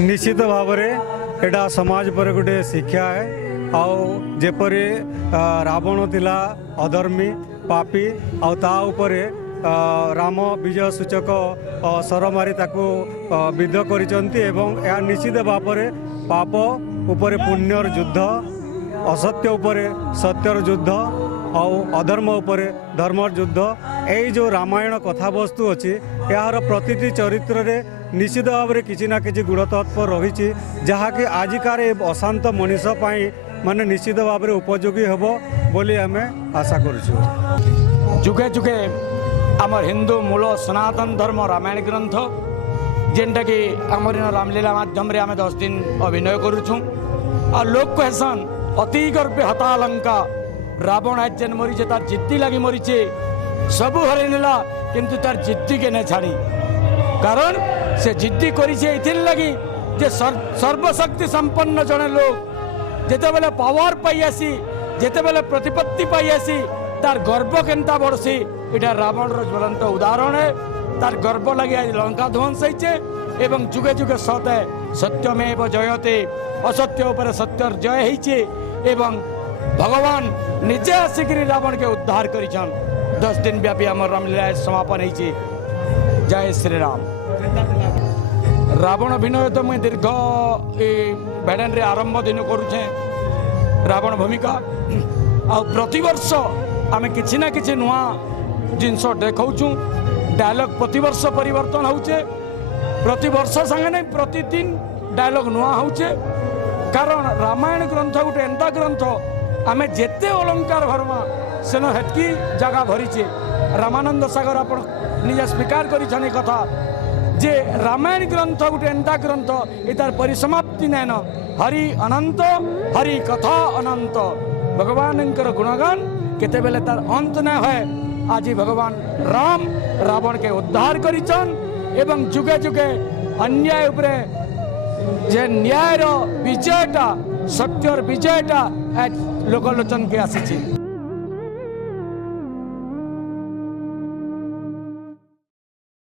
निश्चित भाव एटा समाज पर गोटे शिक्षा है आउ जेपरी रावण थिला अधर्मी पापी आउ ता उपरे राम विजय सूचक सर मारी ताकू विद्ध करिसंती एवं यह निश्चित भाव पाप उपरे पुण्यर युद्ध असत्य उपरे सत्यर युद्ध आउ अधर्म उपरे धर्मर युद्ध यही जो रामायण कथावस्तु अच्छी यार प्रतिटी चरित्र रे निश्चित भाव में किसी ना कि गुणतत्व रही जहाँकि आजिकार अशांत मनीष माने निश्चित भाव में उपयोगी हम बोली आम आशा करुँ। जुगे जुगे आमर हिंदू मूल सनातन धर्म रामायण ग्रंथ जेनटा कि आमर रामलीला माध्यम आम 10 दिन अभिनय करुछुँ आ लोक कहसन अति गर्भे हतालंका रावण आज जेन मरीचे तार जिद्दी लगी मरीचे सबू हर नेला किंतु तार जिद्दी के नहीं छाड़ी कारण से जिद्दी करी लगी जे सर्वशक्ति संपन्न जड़े लोग जिते बेले पावर पाई आसी जिते बेले प्रतिपत्ति पाई आसी तार गर्व केनता बढ़सी इटा रावण ज्वलंत उदाहरण है। तार गर्व लगी आज लंका ध्वंस होइछे एवं जुगे जुगे सत सत्यमेव जयते असत्य उपर सत्यर जय होइछे एवं भगवान निजे आसिक रावण के उद्धार करिछन। 10 दिन व्यापी आमर रामलीला समापन होइछे। जय श्री राम। रावण अभिनय तो मुझे दीर्घ भेड़न रे आरंभ दिन करुचे रावण भूमिका आ प्रतिवर्ष आम कि ना कि नुआ जिनस देखाऊँ डायलॉग प्रतिवर्ष परिवर्तन होचे प्रतिवर्ष संगे नहीं प्रतिदिन डायलॉग नुआ होचे कारण रामायण ग्रंथ गोटे एंता ग्रंथ आम जेते अलंकार भरमा सेन हेतकी जगह भरीचे रामानंद सागर आपण निजे स्वीकार कर कथा जे रामायण ग्रंथ गोटे एंता ग्रंथ इतार परिसमाप्ति नैन हरि अनंत हरि कथा अनंत भगवान गुणगान केते बेले तार अंत न है। आज भगवान राम रावण के उद्धार करिछन एवं जुगे जुगे अन्याय उपरे जे न्यायर विजयटा सत्यर विजयटा लोकलोचन के आसी।